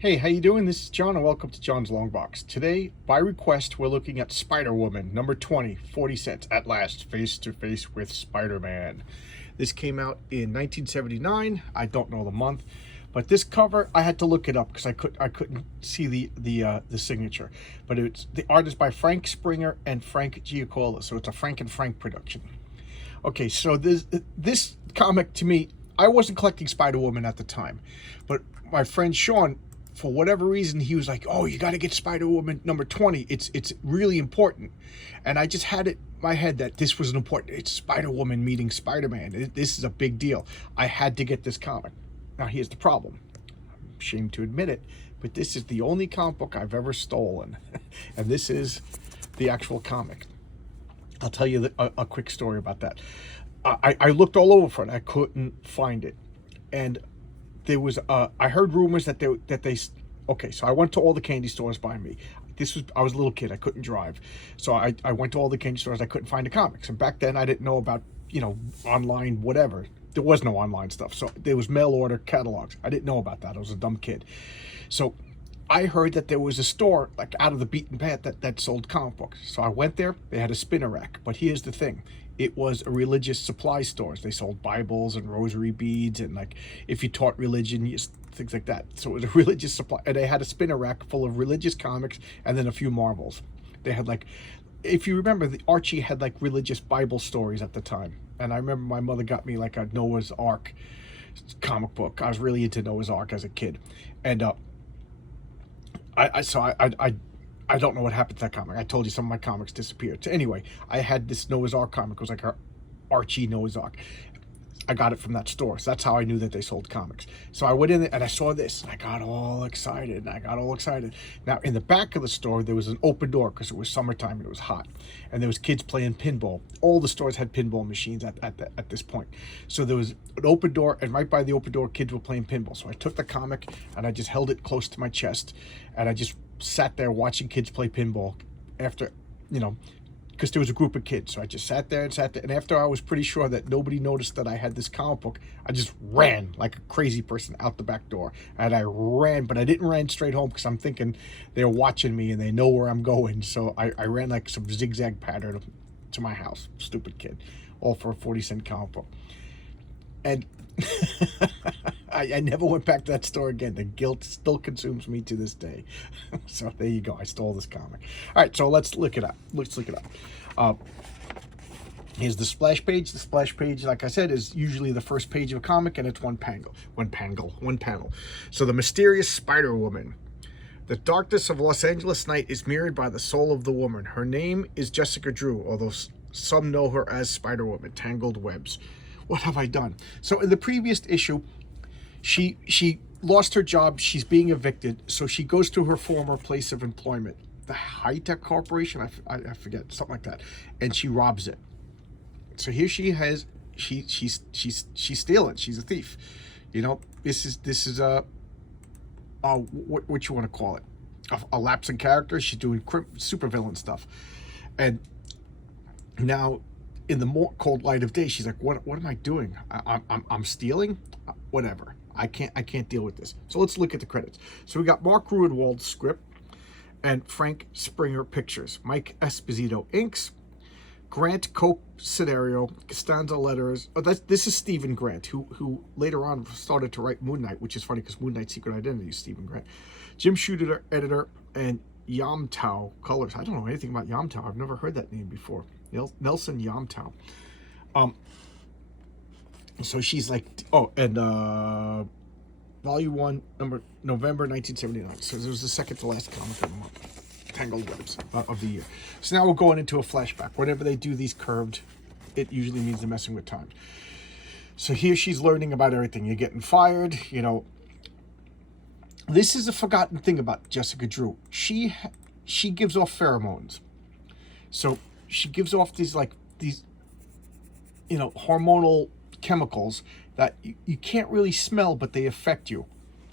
Hey, how you doing? This is John, and welcome to John's Long Box. Today, by request, we're looking at Spider-Woman, number 20, 40 cents, at last, face to face with Spider-Man. This came out in 1979. I don't know the month, but this cover, I had to look it up because I couldn't see the signature. But the art is by Frank Springer and Frank Giacola, so it's a Frank and Frank production. Okay, so this comic, to me, I wasn't collecting Spider-Woman at the time, but my friend Sean, for whatever reason, he was like, "Oh, you got to get Spider-Woman number 20. It's really important." And I just had it in my head that this was an important. It's Spider-Woman meeting Spider-Man. This is a big deal. I had to get this comic. Now here's the problem. I'm ashamed to admit it, but this is the only comic book I've ever stolen, and this is the actual comic. I'll tell you a quick story about that. I looked all over for it. I couldn't find it, and there was I heard rumors that they okay, so I went to all the candy stores by me. I was a little kid, I couldn't drive, so I went to all the candy stores. I couldn't find the comics, and back then I didn't know about online whatever. There was no online stuff, so there was mail order catalogs. I didn't know about that. I was a dumb kid. So I heard that there was a store like out of the beaten path that sold comic books. So I went there. They had a spinner rack. But here's the thing. It was a religious supply store. They sold Bibles and rosary beads and, like, if you taught religion, things like that. So it was a religious supply. And they had a spinner rack full of religious comics and then a few Marvels. They had, like, if you remember, the Archie had like religious Bible stories at the time. And I remember my mother got me like a Noah's Ark comic book. I was really into Noah's Ark as a kid. And I don't know what happened to that comic. I told you some of my comics disappeared. So anyway, I had this Noah's Ark comic. It was like a Archie Noah's Ark. I got it from that store. So that's how I knew that they sold comics. So I went in there and I saw this and I got all excited. Now, in the back of the store, there was an open door because it was summertime and it was hot. And there was kids playing pinball. All the stores had pinball machines at this point. So there was an open door, and right by the open door, kids were playing pinball. So I took the comic and I just held it close to my chest. And I just sat there watching kids play pinball after, because there was a group of kids. So I just sat there. And after I was pretty sure that nobody noticed that I had this comic book, I just ran like a crazy person out the back door. And I ran, but I didn't run straight home because I'm thinking they're watching me and they know where I'm going. So I ran like some zigzag pattern to my house. Stupid kid. All for a 40-cent comic book. And I never went back to that store again. The guilt still consumes me to this day. So there you go. I stole this comic. All right, so let's look it up. Here's the splash page. The splash page, like I said, is usually the first page of a comic, and it's one panel. So the mysterious Spider-Woman. The darkness of Los Angeles night is mirrored by the soul of the woman. Her name is Jessica Drew, although some know her as Spider-Woman. Tangled Webs. What have I done? So in the previous issue, she lost her job. She's being evicted. So she goes to her former place of employment, the High-Tech Corporation. I forget, something like that. And she robs it. So here she's stealing. She's a thief. This is what you want to call it? A lapse in character. She's doing supervillain stuff. And now, in the more cold light of day, she's like, "What am I doing? I'm stealing. Whatever. I can't deal with this." So let's look at the credits. So we got Mark Rubenwald's script and Frank Springer pictures. Mike Esposito inks. Grant Cope scenario. Costanza letters. Oh, this is Stephen Grant, who later on started to write Moon Knight, which is funny because Moon Knight's Secret Identity is Stephen Grant. Jim Shooter, editor, and Yamtau colors. I don't know anything about Yamtau. I've never heard that name before. Nelson Yamtau. So she's like, and volume 1, November 1979. So this was the second to last comic of the month, Tangled Webs of the year. So now we're going into a flashback. Whenever they do these curved, it usually means they're messing with time. So here she's learning about everything. You're getting fired, This is a forgotten thing about Jessica Drew. She gives off pheromones. So she gives off these hormonal chemicals that you can't really smell, but they affect you.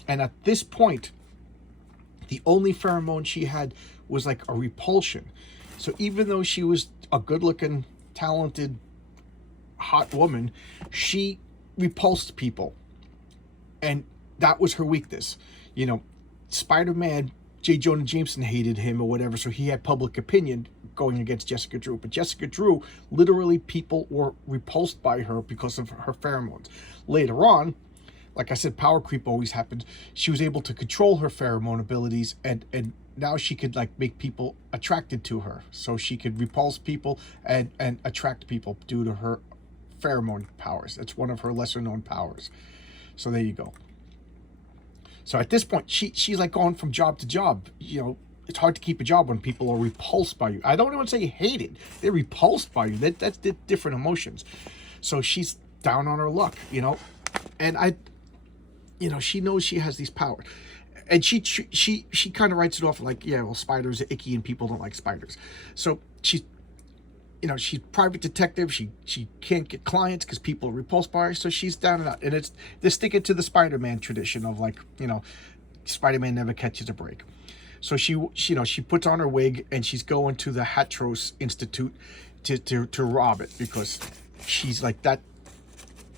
And at this point, the only pheromone she had was like a repulsion. So even though she was a good-looking, talented, hot woman, she repulsed people. And that was her weakness. Spider-Man, J. Jonah Jameson hated him or whatever, so he had public opinion going against Jessica Drew. But Jessica Drew, literally, people were repulsed by her because of her pheromones. Later on, like I said, power creep always happens. She was able to control her pheromone abilities, and now she could like make people attracted to her. So she could repulse people and attract people due to her pheromone powers. That's one of her lesser known powers. So there you go. So at this point, she's like going from job to job. You know, it's hard to keep a job when people are repulsed by you. I don't even say hated. They're repulsed by you. That's different emotions. So she's down on her luck, you know. And you know, she knows she has these powers. And she kind of writes it off like, yeah, well, spiders are icky and people don't like spiders. So she's, you know, she's private detective. She can't get clients because people are repulsed by her. So she's down and out. And they're sticking to the Spider-Man tradition of like, you know, Spider-Man never catches a break. So she you know, she puts on her wig and she's going to the Hatros Institute to rob it because she's like that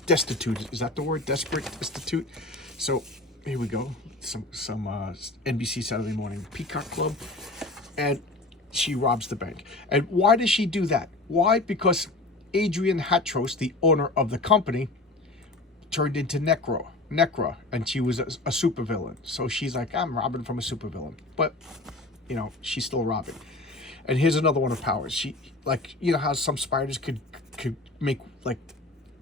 destitute. Is that the word? Desperate, destitute. So here we go. Some NBC Saturday Morning Peacock Club, and she robs the bank. And why does she do that? Why? Because Adrian Hatros, the owner of the company, turned into Necra, and she was a supervillain. So she's like, I'm robbing from a supervillain, but you know, she's still robbing. And here's another one of powers. She, like, you know how some spiders could make like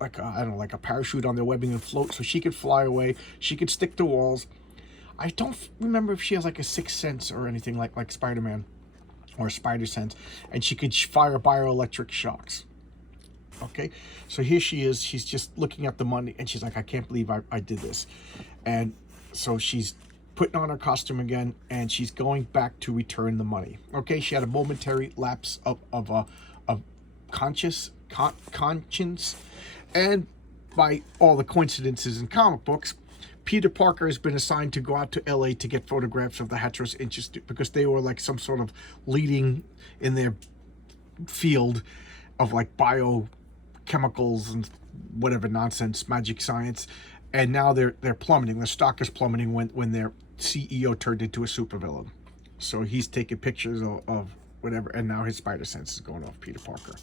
I don't know, like a parachute on their webbing and float, so she could fly away. She could stick to walls. I don't remember if she has like a sixth sense or anything like Spider-Man or spider sense, and she could fire bioelectric shocks. Okay, so here she is. She's just looking at the money, and she's like, I can't believe I did this. And so she's putting on her costume again, and she's going back to return the money. Okay, she had a momentary lapse of conscience, and by all the coincidences in comic books, Peter Parker has been assigned to go out to LA to get photographs of the Hatros Institute because they were like some sort of leading in their field of like biochemicals and whatever nonsense, magic science. And now they're plummeting. Their stock is plummeting when their CEO turned into a supervillain. So he's taking pictures of whatever, and now his spider sense is going off Peter Parker.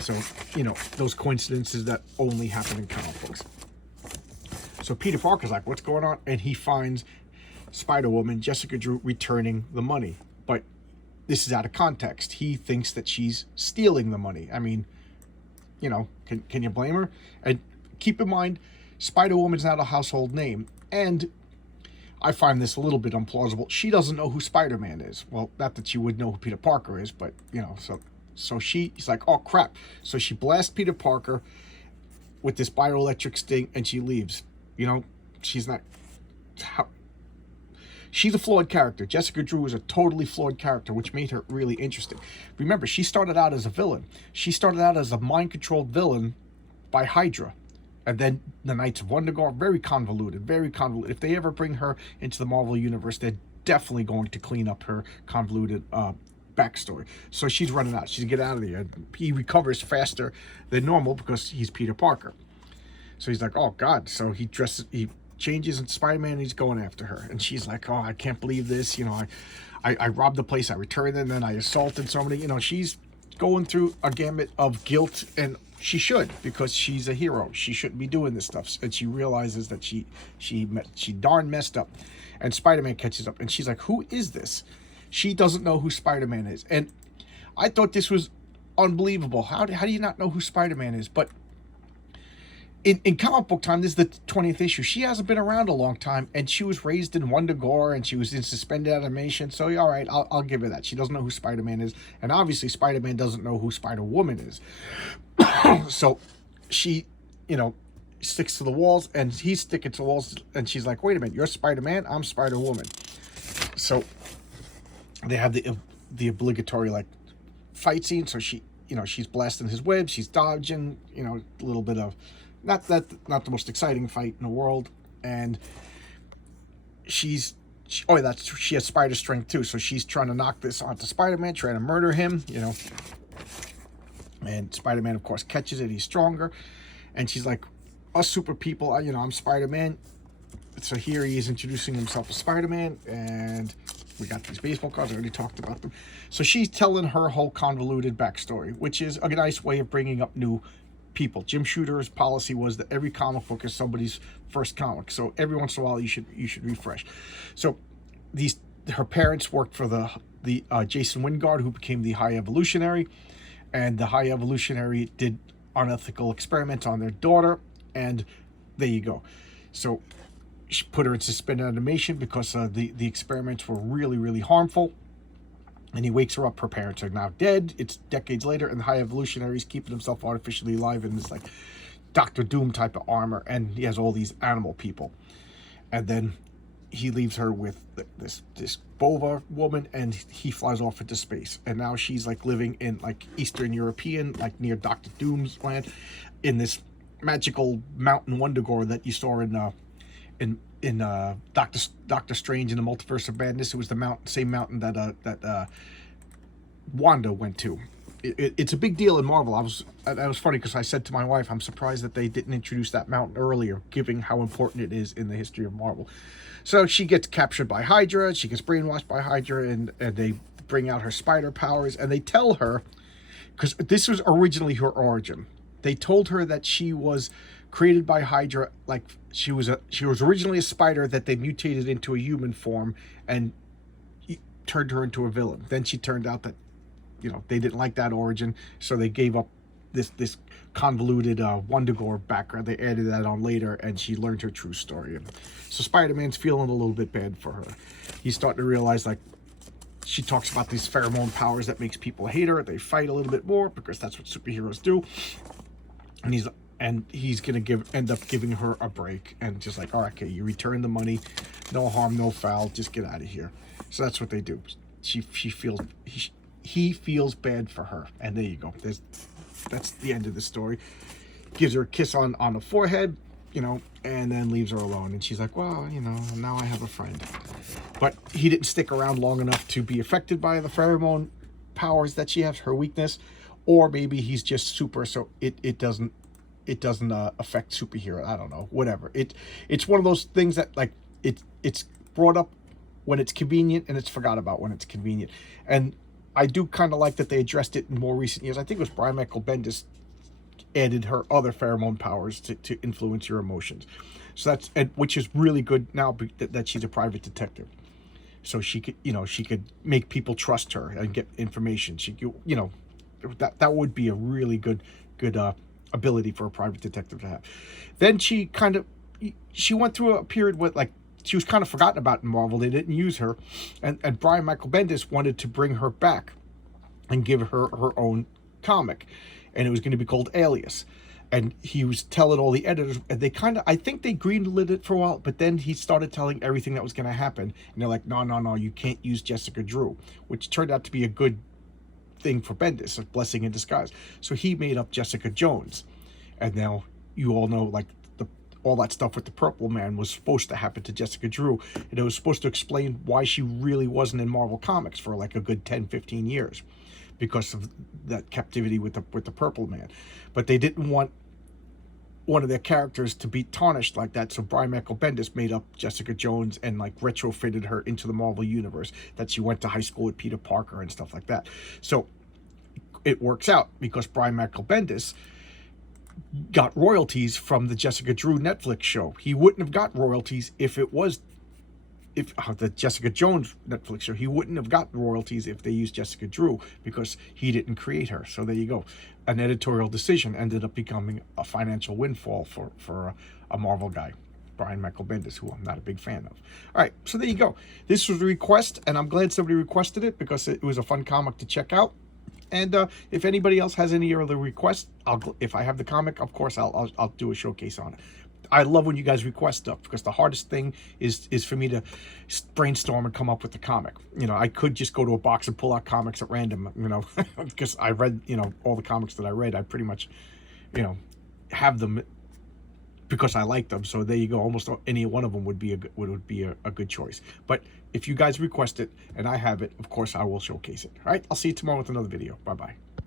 So, you know, those coincidences that only happen in comic books. So Peter Parker's like, what's going on? And he finds Spider-Woman, Jessica Drew, returning the money. But this is out of context. He thinks that she's stealing the money. I mean, you know, can you blame her? And keep in mind, Spider-Woman's not a household name. And I find this a little bit implausible. She doesn't know who Spider-Man is. Well, not that she would know who Peter Parker is, but, you know, so she's like, oh, crap. So she blasts Peter Parker with this bioelectric sting, and she leaves. You know, she's not... She's a flawed character. Jessica Drew is a totally flawed character, which made her really interesting. Remember, she started out as a villain. She started out as a mind-controlled villain by Hydra. And then the Knights of Wundagore, very convoluted, very convoluted. If they ever bring her into the Marvel Universe, they're definitely going to clean up her convoluted backstory. So she's running out. She's get out of there. He recovers faster than normal because he's Peter Parker. So he's like, oh, God. So he changes into Spider-Man, and he's going after her. And she's like, oh, I can't believe this. You know, I robbed the place, I returned it, and then I assaulted somebody. You know, she's going through a gamut of guilt, and she should, because she's a hero. She shouldn't be doing this stuff. And she realizes that she darn messed up. And Spider-Man catches up, and she's like, who is this? She doesn't know who Spider-Man is. And I thought this was unbelievable. How do you not know who Spider-Man is? But in comic book time, this is the 20th issue. She hasn't been around a long time, and she was raised in Wundagore, and she was in suspended animation. So, all right, I'll give her that. She doesn't know who Spider-Man is, and obviously Spider-Man doesn't know who Spider-Woman is. So she, you know, sticks to the walls, and he's sticking to the walls, and she's like, wait a minute, you're Spider-Man, I'm Spider-Woman. So they have the obligatory, like, fight scene. So she, you know, she's blasting his web, she's dodging, you know, a little bit of... Not the most exciting fight in the world, and she has spider strength too, so she's trying to knock this onto Spider-Man, trying to murder him, you know. And Spider-Man, of course, catches it. He's stronger, and she's like, "Us super people, you know, I'm Spider-Man." So here he is introducing himself as Spider-Man, and we got these baseball cards. I already talked about them. So she's telling her whole convoluted backstory, which is a nice way of bringing up new people. Jim Shooter's policy was that every comic book is somebody's first comic, so every once in a while you should refresh. So her parents worked for the Jason Wingard, who became the High Evolutionary, and the High Evolutionary did unethical experiments on their daughter, and there you go. So she put her in suspended animation because the experiments were really, really harmful. And he wakes her up. Her parents are now dead. It's decades later, and the High Evolutionary is keeping himself artificially alive in this like Doctor Doom type of armor, and he has all these animal people. And then he leaves her with this Bova woman, and he flies off into space. And now she's like living in like Eastern European, like near Doctor Doom's land, in this magical mountain Wundagore that you saw in Doctor Strange in the Multiverse of Madness. It was the same mountain that Wanda went to. It's a big deal in Marvel. That was funny because I said to my wife, I'm surprised that they didn't introduce that mountain earlier, given how important it is in the history of Marvel. So she gets captured by Hydra. She gets brainwashed by Hydra, and they bring out her spider powers, and they tell her, because this was originally her origin. They told her that she was created by Hydra, like she was originally a spider that they mutated into a human form and turned her into a villain. Then she turned out that, they didn't like that origin, so they gave up this convoluted Wundagore background. They added that on later, and she learned her true story. And so Spider-Man's feeling a little bit bad for her. He's starting to realize, like, she talks about these pheromone powers that makes people hate her. They fight a little bit more because that's what superheroes do. And he's gonna end up giving her a break, and just like, all right, okay, you return the money, no harm, no foul, just get out of here. So that's what they do. He feels bad for her, and there you go. That's the end of the story. Gives her a kiss on the forehead, and then leaves her alone. And she's like, well, now I have a friend. But he didn't stick around long enough to be affected by the pheromone powers that she has, her weakness, or maybe he's just super, so it doesn't affect superhero. I don't know, whatever. It's one of those things that, like, it's brought up when it's convenient, and it's forgot about when it's convenient. And I do kind of like that they addressed it in more recent years. I think it was Brian Michael Bendis added her other pheromone powers to influence your emotions. So which is really good now that she's a private detective. So she could make people trust her and get information. That would be a really good ability for a private detective to have. Then she went through a period with, like, she was kind of forgotten about in Marvel. They didn't use her, and Brian Michael Bendis wanted to bring her back and give her her own comic, and it was going to be called Alias. And he was telling all the editors, and I think they greenlit it for a while, but then he started telling everything that was going to happen, and they're like, no, you can't use Jessica Drew, which turned out to be a good thing for Bendis, a blessing in disguise. So he made up Jessica Jones, and now you all know, like, all that stuff with the Purple Man was supposed to happen to Jessica Drew, and it was supposed to explain why she really wasn't in Marvel Comics for like a good 10-15 years, because of that captivity with the Purple Man. But they didn't want one of their characters to be tarnished like that, so Brian Michael Bendis made up Jessica Jones and, like, retrofitted her into the Marvel Universe, that she went to high school with Peter Parker and stuff like that. So it works out because Brian Michael Bendis got royalties from the Jessica Drew Netflix show. He wouldn't have got royalties if the Jessica Jones Netflix show. He wouldn't have got royalties if they used Jessica Drew, because he didn't create her. So there you go. An editorial decision ended up becoming a financial windfall for a Marvel guy, Brian Michael Bendis, who I'm not a big fan of. All right, so there you go. This was a request, and I'm glad somebody requested it because it was a fun comic to check out. And if anybody else has any other requests, if I have the comic, of course, I'll do a showcase on it. I love when you guys request stuff, because the hardest thing is for me to brainstorm and come up with the comic. I could just go to a box and pull out comics at random, because I read, all the comics that I read, I pretty much, have them because I like them. So there you go. Almost any one of them would be a good choice. But if you guys request it and I have it, of course I will showcase it. All right, I'll see you tomorrow with another video. Bye-bye.